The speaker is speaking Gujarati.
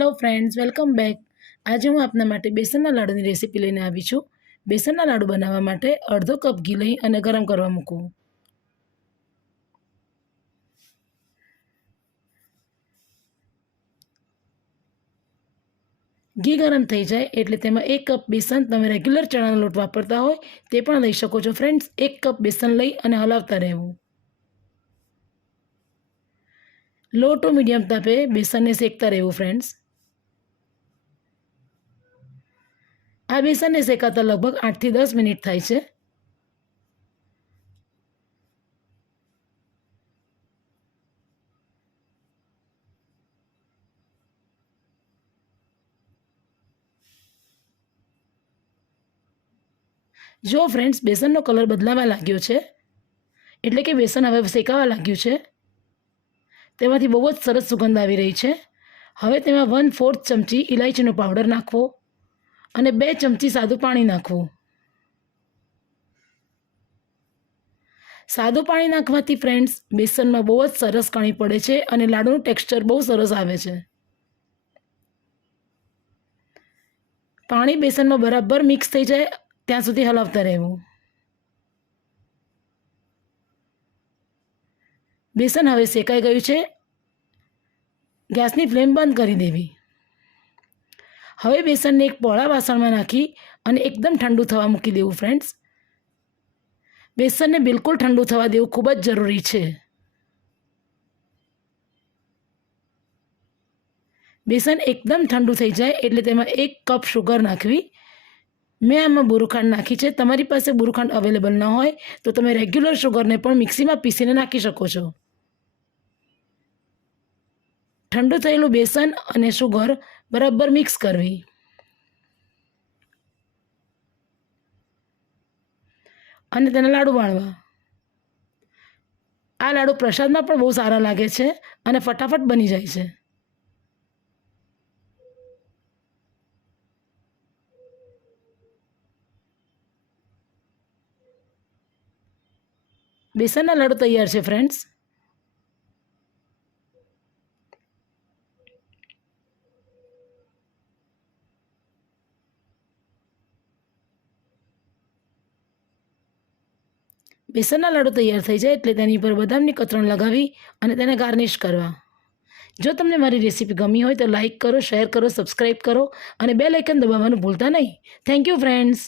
Hello friends, welcome back. આજે હું આપના માટે બેસનના લાડુની રેસીપી લઈને આવી છું। બેસનના લાડુ બનાવવા માટે અડધો કપ ઘી લઈ અને ગરમ કરવા મૂકવું। ઘી ગરમ થઈ જાય એટલે તેમાં 1 કપ બેસન, તમે રેગ્યુલર ચણાનો લોટ વાપરતા હોય તે પણ લઈ શકો છો ફ્રેન્ડ્સ। 1 કપ બેસન લઈ અને હલાવતા રહેવું। લો ટુ મીડિયમ તાપે બેસનને શેકતા રહેવું ફ્રેન્ડ્સ। આ બેસનને શેકાતા લગભગ 8 થી 10 મિનિટ થાય છે। જો ફ્રેન્ડ્સ બેસનનો કલર બદલાવા લાગ્યો છે એટલે કે બેસન હવે શેકાવા લાગ્યું છે। તેમાંથી બહુ જ સરસ સુગંધ આવી રહી છે। હવે તેમાં 1/4 ચમચી ઇલાયચીનો પાવડર નાખવો અને 2 ચમચી સાદું પાણી નાખવું। સાદું પાણી નાખવાથી ફ્રેન્ડ્સ બેસનમાં બહુ જ સરસ કણી પડે છે અને લાડુનું ટેક્સચર બહુ સરસ આવે છે। પાણી બેસનમાં બરાબર મિક્સ થઈ જાય ત્યાં સુધી હલાવતા રહેવું। બેસન હવે શેકાઈ ગયું છે। ગેસની ફ્લેમ બંધ કરી દેવી। હવે બેસનને એક પોળા વાસણમાં નાખી અને એકદમ ઠંડુ થવા મૂકી દેવું ફ્રેન્ડ્સ। બેસનને બિલકુલ ઠંડુ થવા દેવું ખૂબ જ જરૂરી છે। બેસન એકદમ ઠંડુ થઈ જાય એટલે તેમાં 1 કપ શુગર નાખવી। મેં આમાં બોરુખાંડ નાખી છે। તમારી પાસે બોરુખાંડ અવેલેબલ ન હોય તો તમે રેગ્યુલર શુગરને પણ મિક્સીમાં પીસીને નાખી શકો છો। ઠંડુ થયેલું બેસન અને શુગર બરાબર મિક્સ કરવી અને તેના લાડુ વાળવા। આ લાડુ પ્રસાદમાં પણ બહુ સારા લાગે છે અને ફટાફટ બની જાય છે। બેસનના લાડુ તૈયાર છે ફ્રેન્ડ્સ। બેસનના લાડુ તૈયાર થઈ જાય એટલે તેની પર બદામની કતરણ લગાવી અને તેને ગાર્નિશ કરવા। જો તમને મારી રેસીપી ગમી હોય તો લાઈક કરો, શેર કરો, સબસ્ક્રાઈબ કરો અને બેલ આઇકન દબાવવાનું ભૂલતા નહીં। Thank you friends.